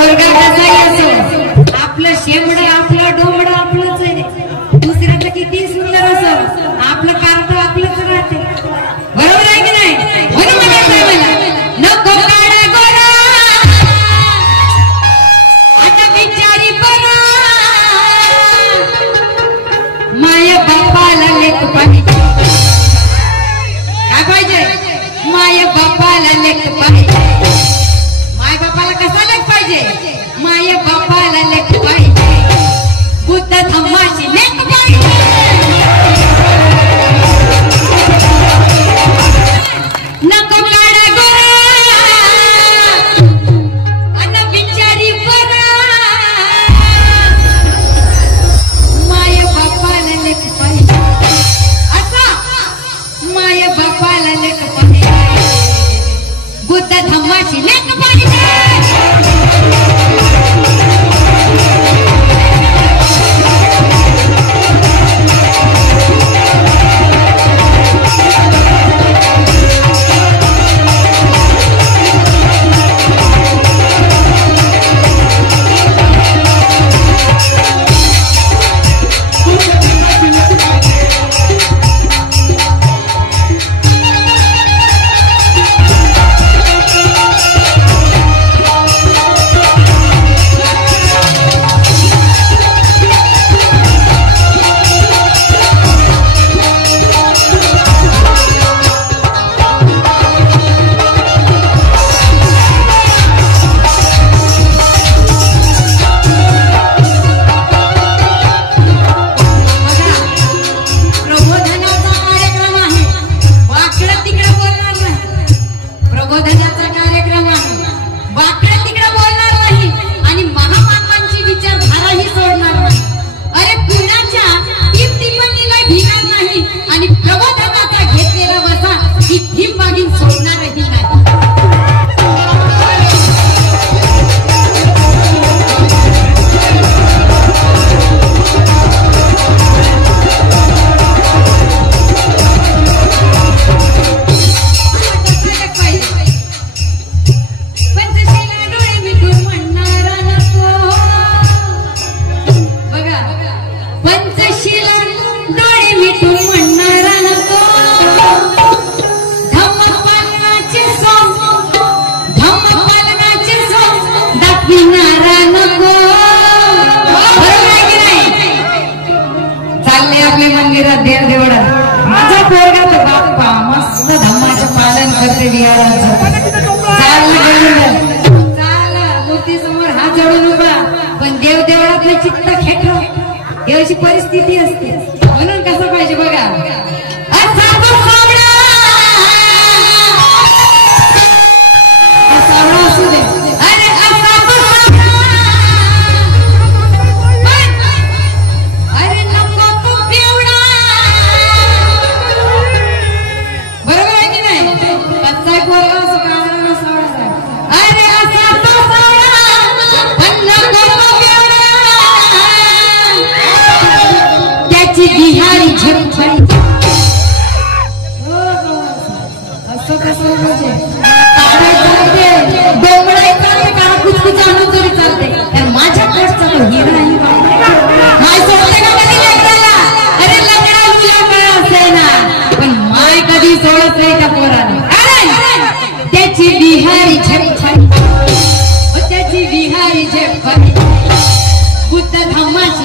पोरगा कसाही असो, आपलं शेंबड आपलं डोंबड आपलंच आहे. दुसऱ्याचं किती सुंदर असो, आपलं कार्ट आपलंच राहते. बरोबर आहे की नाही? बरोबर आहे मला. नको काढा गोरा आता बिचारी बरा, माय बापाला लेक पाहिजे. काय पाहिजे? माय बापाला लेक पाहिजे. माय बापाला कसा लेक पाहिजे? माय बापाला लेक पाहिजे. बुद्ध धम्माची लेक पाहिजे. नको काढा गोरा आणि बिचारी बरा, माय बापाला लेक पाहिजे. असा माय बापाला लेक पाहिजे. बुद्ध धम्माची लेक पाहिजे. माझा पोरगा तर बाप्पा मस्त धम्माचं पालन करते. मूर्ती समोर हात जोडून उभा, पण देव देवळातलं चित्त खेटलं. देवाची परिस्थिती असते, म्हणून कसं पाहिजे बघा. सावळा असू दे, बिहारी झटपट असं कसं म्हणजे डोंगराई चालते का कुचकुच आणून तरी चालते. तर माझ्या पोटचा तो हिरा नाही. माय सोडते का कधी लेकराला? अरे लग्ना तुला काय असते ना, पण माय कधी सोडत नाही त्या पोराला. त्याची बिहारी झटपट, त्याची बिहारी झटपट. बुद्ध धम्माची